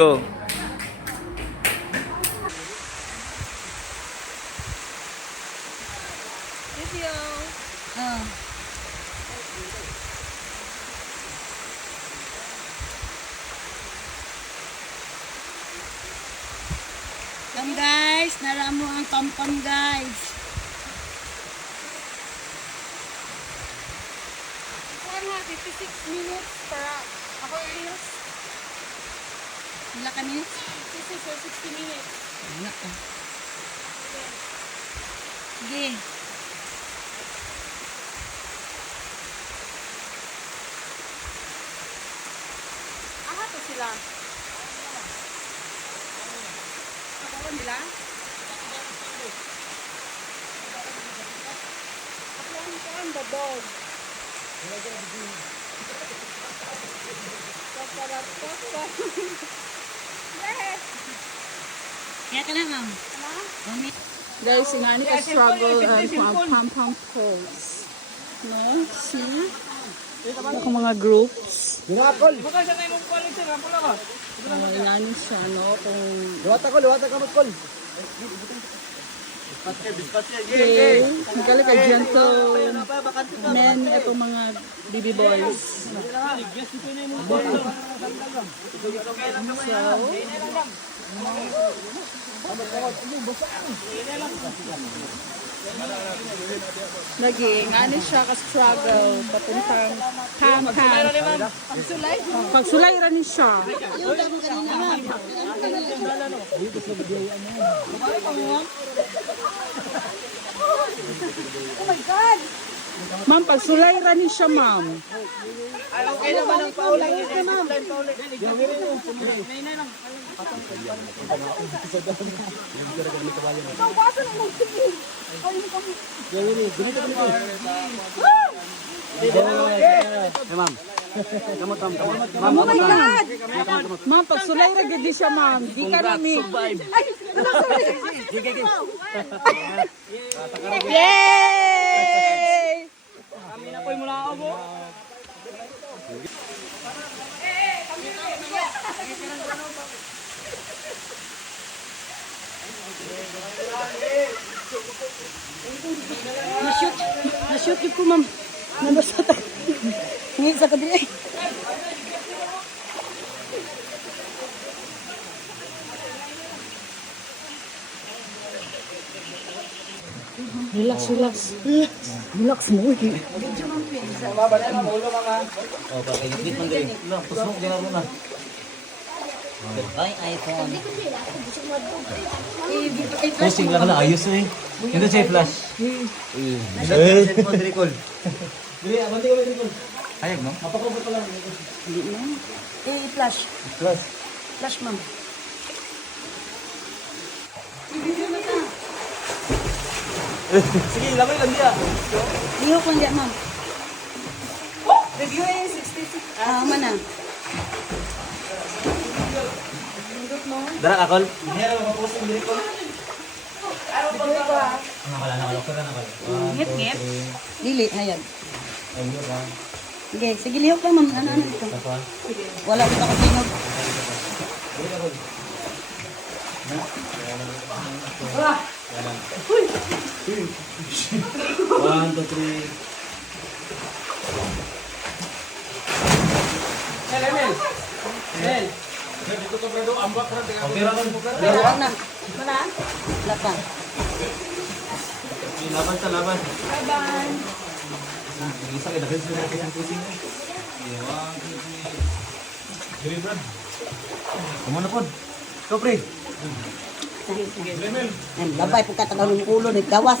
Go. Video. Come guys, naramo ang pampam guys. 56 minutes para ako reels. Wala ka minutes? 50 or 60 minutes. Wala ka. Sige. Aha to sila. Katawan nila? Ako ang the dog. Yes. Kaya ka na, ma'am. Guys, ingani ka struggle pump holes. No? See? Ako mga groups. Ingani siya, no? Kung... Luwata ka matkol. Okay. Magaling ka gentle men itong mga baby boys. Nag-iingani siya ka-struggle papuntang ham-ham. Pagsulay ra ni siya. Oh my God! Ma'am, pagsulay ra ni siya, ma'am. Okay naman ang paulan. Ma'am. Oh my God! Ma'am, pagsulay ra gid siya, ma'am. Di ka nami. Yay! Kami na po'y mula ako mo. Na-shoot yun ko, ma'am. Nabasa tayo. Ngayon sa kadri. Relax. Relax mo. Ay, iPhone. Posting lang na ayos eh. Hindi siya flash. Hayag no? Flash. Flash. Flash, ma'am. Sige, lamay lang diya. Lihok lang diyan, ma'am. Review eh, 66. Mana? Dara akol. Meron mo posting diri ko. Nakala ko na. Ngip. Dili, hayag. Sige, sige lihok lang, ma'am. Ano ito? Wala ko ako sinog. One, two, three. Okay ra kon. Wala na. Wala pa. Laban sa laban. Bye-bye. Isa ka daghan sa posting. Diri brad. Kumo na pod. Go pre. Ay, labay po katagaw ng ulo, naggawas.